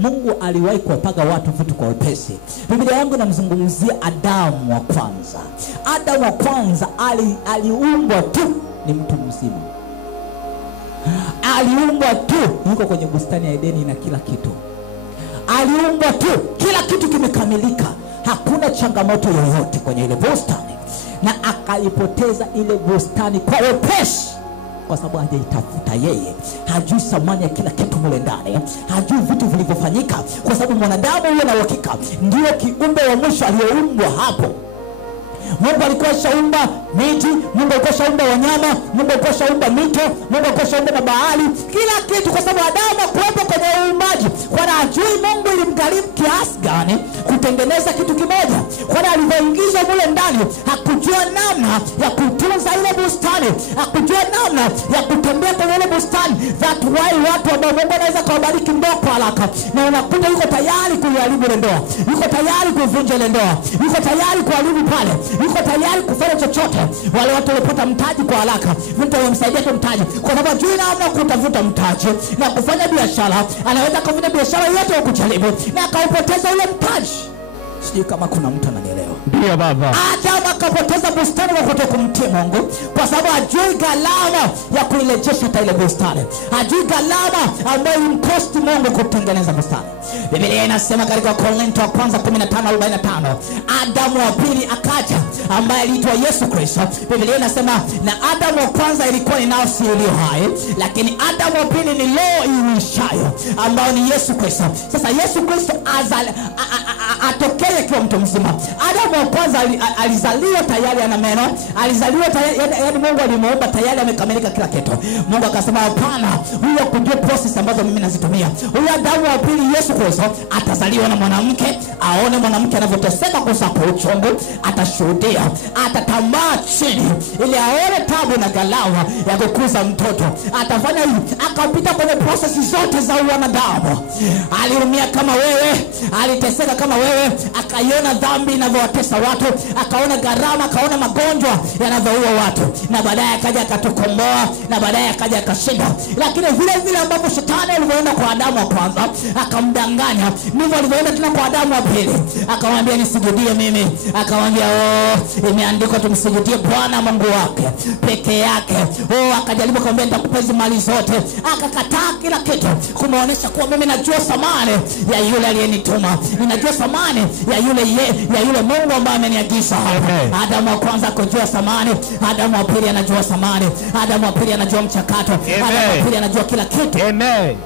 Mungu aliwahi kuwapaga watu vitu kwa wepesi. Biblia yangu inamzungumzia Adamu wa kwanza. Adamu wa kwanza aliumbwa tu ni mtu mzima. Aliumbwa tu yuko kwenye bustani ya Edeni na kila kitu. Aliumbwa tu, kila kitu kimekamilika. Hakuna changamoto yoyote kwenye ile bustani. Na akaipoteza ile bustani kwa wepesi. Kwa sababu hajaitafuta yeye. Hajui thamani ya kila kitu mule ndani. Hajui vitu vilivyofanyika. Kwa sababu mwanadamu yule na uhakika ndio kiumbe wa mwisho aliyeumbwa hapo. Mungu alikuwa shaumba miti, Mungu alikuwa shaumba wanyama, Mungu alikuwa shaumba mito, Mungu alikuwa shaumba na bahari, kila kitu, kwa sababu Adamu kuwepo kwenye uumbaji. Kwa hajui Mungu ilimgharimu kiasi gani kutengeneza kitu kimoja. Kwa alivyoingizwa mule ndani, hakujua namna ya kutunza ile bustani, hakujua namna ya kutembea kwenye ile bustani. That why watu ambao Mungu anaweza kuwabariki ndoa kwa haraka, na unakuta yuko tayari kuiharibu ile ndoa, yuko tayari kuvunja ile ndoa, yuko tayari kuharibu pale, yuko tayari kufanya chochote. Wale watu walipata mtaji kwa haraka, mtu anamsaidia kwa mtaji, kwa sababu hajui namna kutafuta mtaji na kufanya biashara. Anaweza kufanya biashara yote ya kujaribu na akaupoteza ule mtaji. Sijui kama kuna mtu ananielewa. Ndio baba. Adamu akapoteza bustani kwa kutokumtii Mungu, kwa sababu hajui gharama ya kuirejesha ile bustani. Hajui gharama ambayo imkosti Mungu kutengeneza bustani. Biblia inasema katika Korintho wa kwanza 15:45, Adamu wa pili akaja ambaye aliitwa Yesu Kristo. Biblia inasema na Adamu wa kwanza ilikuwa ni nafsi iliyo hai, lakini Adamu wa pili ni roho iishayo ambayo ni Yesu Kristo. Sasa Yesu Kristo atokee kwa mtu mzima. Adamu wa kwanza alizaliwa tayari ana meno, alizaliwa tayari, yani Mungu alimuumba tayari amekamilika kila kitu. Mungu akasema hapana, huyo kujua process ambazo mimi nazitumia. Huyo Adamu wa pili Yesu Kristo atazaliwa na mwanamke, aone mwanamke anavyoteseka kwa sababu uchungu, atashuhudia, atatambaa chini ili aone tabu na galawa ya kukuza mtoto. Atafanya hivi, akapita kwenye process zote za wanadamu. Aliumia kama wewe, aliteseka kama wewe, akaiona dhambi inavyowatesa watu, akaona gharama, akaona magonjwa yanavyoua watu, na baadaye akaja akatukomboa, na baadaye akaja akashinda. Lakini vile vile ambapo shetani alivyoenda kwa Adamu wa kwanza akamdanganya, ndivyo alivyoenda tena kwa Adamu wa pili, akamwambia nisujudie mimi. Akamwambia imeandikwa tumsujudie Bwana Mungu wake peke yake. Akajaribu kumwambia nitakupa hizo mali zote, akakataa kila kitu, kumuonesha kuwa mimi najua thamani ya yule aliyenituma, ninajua thamani ya yule Mungu ambaye ameniagiza. Adamu wa kwanza akajua thamani, Adamu wa pili anajua thamani, Adamu wa pili anajua mchakato, Adamu wa pili anajua kila kitu. Amen.